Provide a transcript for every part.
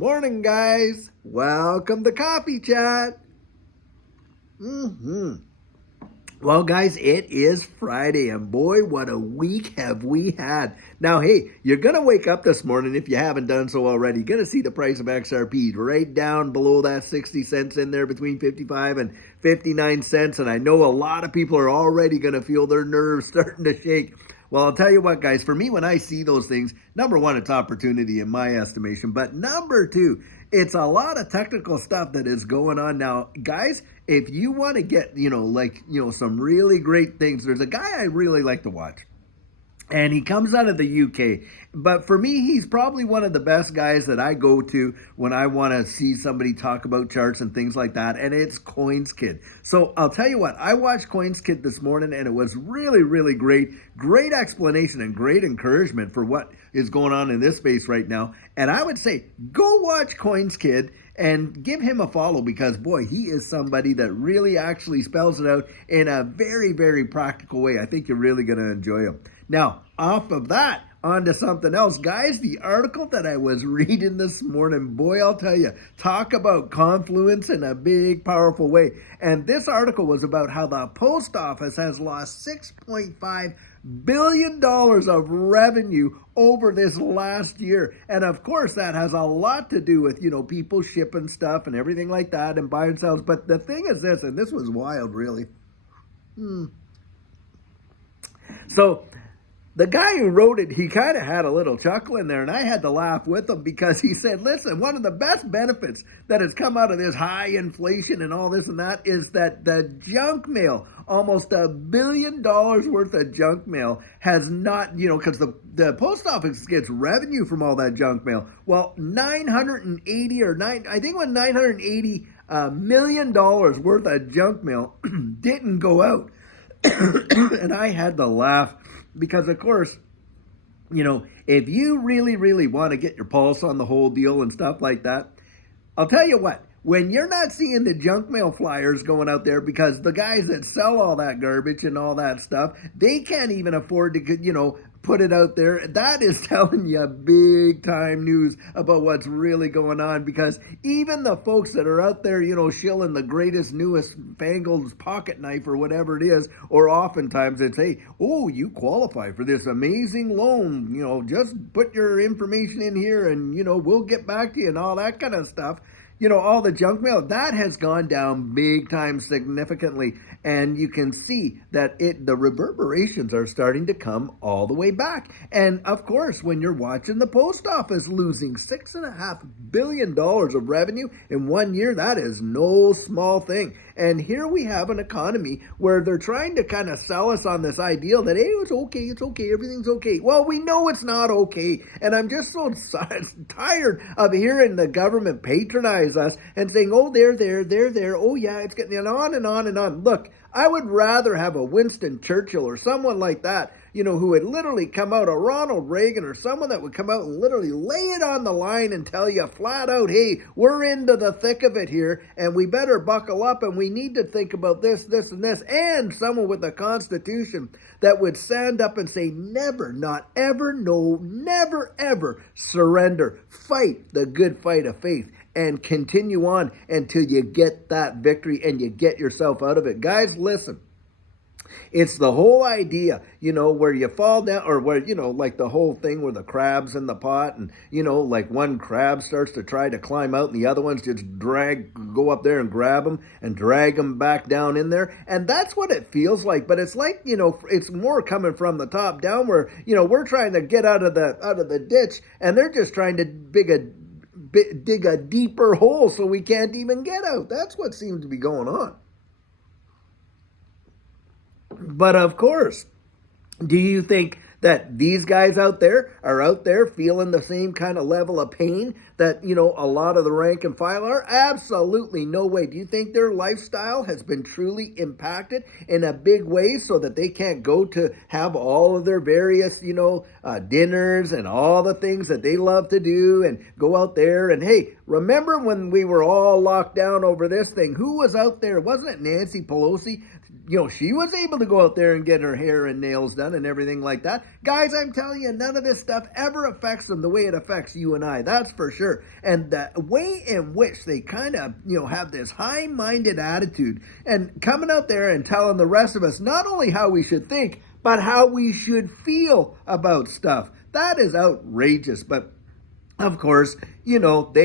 Morning, guys. Welcome to Coffee Chat. Well, guys, it is Friday, and boy, what a week have we had. Now, hey, you're going to wake up this morning, if you haven't done so already, going to see the price of XRP right down below that 60 cents in there, between 55 and 59 cents, and I know a lot of people are already going to feel their nerves starting to shake. Well, I'll tell you what, guys, for me, when I see those things, number one, it's opportunity in my estimation. But number two, it's a lot of technical stuff that is going on now. Guys, if you want to get, some really great things, there's a guy I really like to watch. And he comes out of the UK. But for me, he's probably one of the best guys that I go to when I want to see somebody talk about charts and things like that. And it's Coins Kid. So I'll tell you what, I watched Coins Kid this morning and it was really, really great. Great explanation and great encouragement for what is going on in this space right now. And I would say, go watch Coins Kid and give him a follow, because boy, he is somebody that really actually spells it out in a very, very practical way. I think you're really going to enjoy him. Now, off of that, on to something else. Guys, the article that I was reading this morning, boy, I'll tell you, talk about confluence in a big, powerful way. And this article was about how the post office has lost $6.5 billion of revenue over this last year. And of course, that has a lot to do with, people shipping stuff and everything like that and buying and selling. But the thing is this, and this was wild, really. So, the guy who wrote it, he kind of had a little chuckle in there, and I had to laugh with him because he said, listen, one of the best benefits that has come out of this high inflation and all this and that is that the junk mail, almost $1 billion worth of junk mail, has not, because the post office gets revenue from all that junk mail. Well, $980 million worth of junk mail didn't go out. And I had to laugh because, of course, if you really, really want to get your pulse on the whole deal and stuff like that, I'll tell you what, when you're not seeing the junk mail flyers going out there, because the guys that sell all that garbage and all that stuff, they can't even afford to, put it out there. That is telling you big time news about what's really going on, because even the folks that are out there, shilling the greatest, newest, fangled pocket knife or whatever it is, or oftentimes it's, hey, oh, you qualify for this amazing loan, just put your information in here and, we'll get back to you and all that kind of stuff. All the junk mail, that has gone down big time significantly. And you can see that the reverberations are starting to come all the way back. And of course, when you're watching the post office losing $6.5 billion of revenue in 1 year, that is no small thing. And here we have an economy where they're trying to kind of sell us on this ideal that, hey, it's okay, everything's okay. Well, we know it's not okay. And I'm just so tired of hearing the government patronize us and saying, oh, they're there. Oh, yeah, it's getting on and on and on. Look, I would rather have a Winston Churchill or someone like that, who would literally come out, a Ronald Reagan or someone that would come out and literally lay it on the line and tell you flat out, hey, we're into the thick of it here and we better buckle up and we need to think about this, this, and this. And someone with a constitution that would stand up and say, never, not ever, no, never, ever surrender. Fight the good fight of faith and continue on until you get that victory and you get yourself out of it. Guys, listen. It's the whole idea, where you fall down, or where, like the whole thing where the crab's in the pot and, like one crab starts to try to climb out and the other ones just go up there and grab them and drag them back down in there. And that's what it feels like. But it's like, it's more coming from the top down where, we're trying to get out of the ditch and they're just trying to dig a deeper hole so we can't even get out. That's what seems to be going on. But of course, do you think that these guys out there are out there feeling the same kind of level of pain that, a lot of the rank and file are? Absolutely no way. Do you think their lifestyle has been truly impacted in a big way so that they can't go to have all of their various, dinners and all the things that they love to do and go out there? And hey, remember when we were all locked down over this thing? Who was out there? Wasn't it Nancy Pelosi, she was able to go out there and get her hair and nails done and everything like that. Guys, I'm telling you, none of this stuff ever affects them the way it affects you and I. That's for sure. And the way in which they kind of, have this high-minded attitude and coming out there and telling the rest of us not only how we should think, but how we should feel about stuff. That is outrageous. But of course, they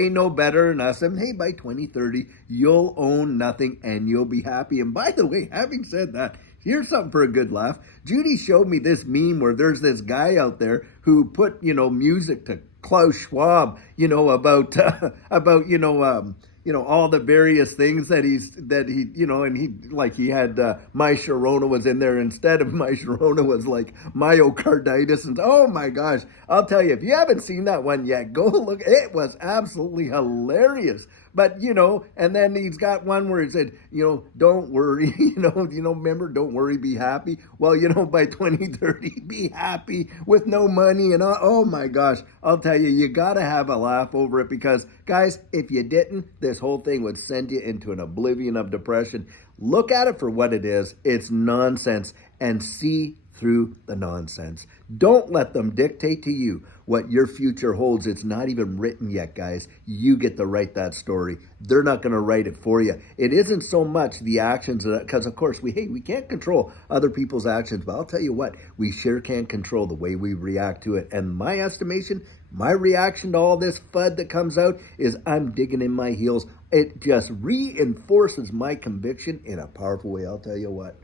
know better than us. And hey, by 2030, you'll own nothing and you'll be happy. And by the way, having said that, here's something for a good laugh. Judy showed me this meme where there's this guy out there who put, music to Klaus Schwab, about all the various things that he had My Sharona was in there instead of My Sharona was like myocarditis. And oh my gosh, I'll tell you, if you haven't seen that one yet, go look. It was absolutely hilarious. But, and then he's got one where he said, don't worry, remember, don't worry, be happy. Well, by 2030, be happy with no money. And oh my gosh, I'll tell you, you got to have a laugh over it because, guys, if you didn't, this whole thing would send you into an oblivion of depression. Look at it for what it is. It's nonsense, and see through the nonsense. Don't let them dictate to you what your future holds. It's not even written yet, guys. You get to write that story. They're not going to write it for you. It isn't so much the actions, because of course we can't control other people's actions, but I'll tell you what, we sure can control the way we react to it. And my estimation, my reaction to all this FUD that comes out is I'm digging in my heels. It just reinforces my conviction in a powerful way. I'll tell you what.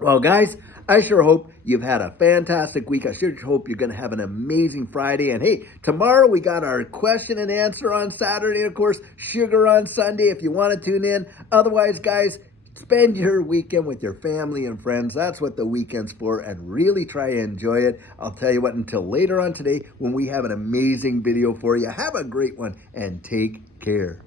Well, guys, I sure hope you've had a fantastic week. I sure hope you're going to have an amazing Friday. And hey, tomorrow we got our question and answer on Saturday. And of course, sugar on Sunday if you want to tune in. Otherwise, guys, spend your weekend with your family and friends. That's what the weekend's for. And really try and enjoy it. I'll tell you what, until later on today when we have an amazing video for you. Have a great one and take care.